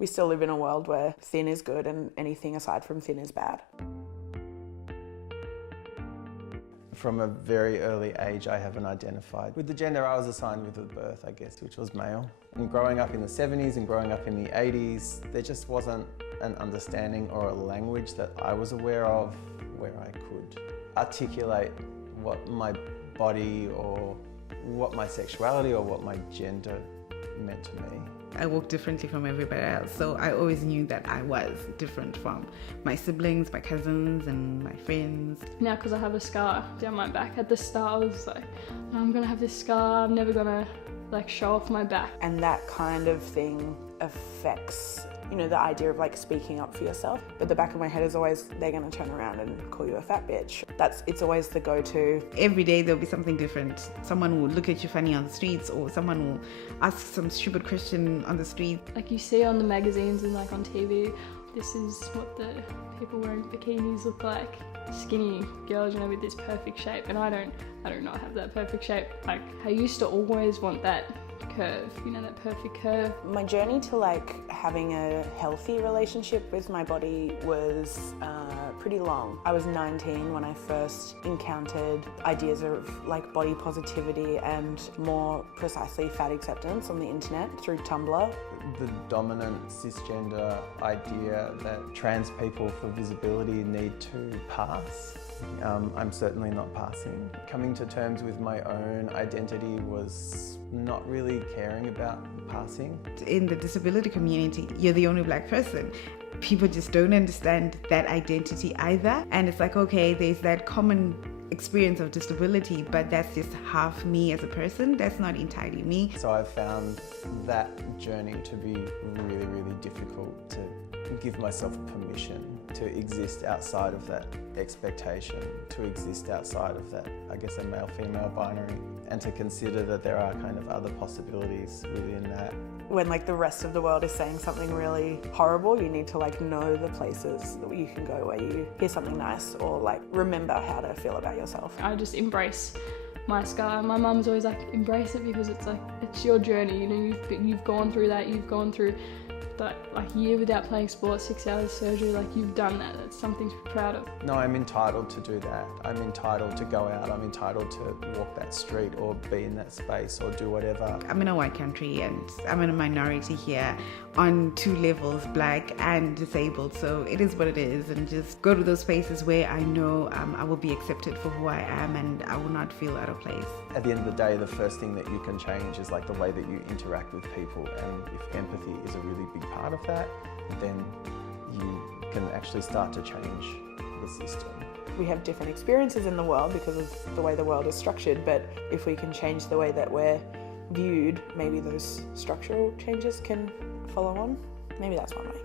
We still live in a world where thin is good and anything aside from thin is bad. From a very early age, I haven't identified with the gender I was assigned with at birth, I guess, which was male. And growing up in the 70s and growing up in the 80s, there just wasn't an understanding or a language that I was aware of where I could articulate what my body or what my sexuality or what my gender meant to me. I walk differently from everybody else, so I always knew that I was different from my siblings, my cousins and my friends. Now because I have a scar down my back, at the start I was like, I'm gonna have this scar, I'm never gonna show off my back. And that kind of thing affects, the idea of speaking up for yourself. But the back of my head is always, they're gonna turn around and call you a fat bitch. It's always the go-to. Every day there'll be something different. Someone will look at you funny on the streets, or someone will ask some stupid question on the street. You see on the magazines and on TV, this is what the people wearing bikinis look like. Skinny girls, with this perfect shape, and I do not have that perfect shape. I used to always want that curve, that perfect curve. My journey to having a healthy relationship with my body was pretty long. I was 19 when I first encountered ideas of body positivity and more precisely fat acceptance on the internet through Tumblr. The dominant cisgender idea that trans people for visibility need to pass. I'm certainly not passing. Coming to terms with my own identity was not really caring about passing. In the disability community, you're the only black person. People just don't understand that identity either. And it's okay, there's that common experience of disability, but that's just half me as a person. That's not entirely me. So I've found that journey to be really, really difficult to give myself permission to exist outside of that expectation, to exist outside of that, a male-female binary, and to consider that there are kind of other possibilities within that. When the rest of the world is saying something really horrible, you need to know the places that you can go where you hear something nice or remember how to feel about yourself. I just embrace my scar. My mum's always embrace it, because it's your journey. You've gone through that. You've gone through that year without playing sports, 6 hours surgery. You've done that. That's something to be proud of. No, I'm entitled to do that. I'm entitled to go out. I'm entitled to walk that street or be in that space or do whatever. I'm in a white country and I'm in a minority here on 2 levels, black and disabled. So it is what it is, and just go to those spaces where I know I will be accepted for who I am and I will not feel out of place. At the end of the day, the first thing that you can change is the way that you interact with people, and if empathy is a really big part of that, then you can actually start to change the system. We have different experiences in the world because of the way the world is structured, but if we can change the way that we're viewed, maybe those structural changes can follow on. Maybe that's one way.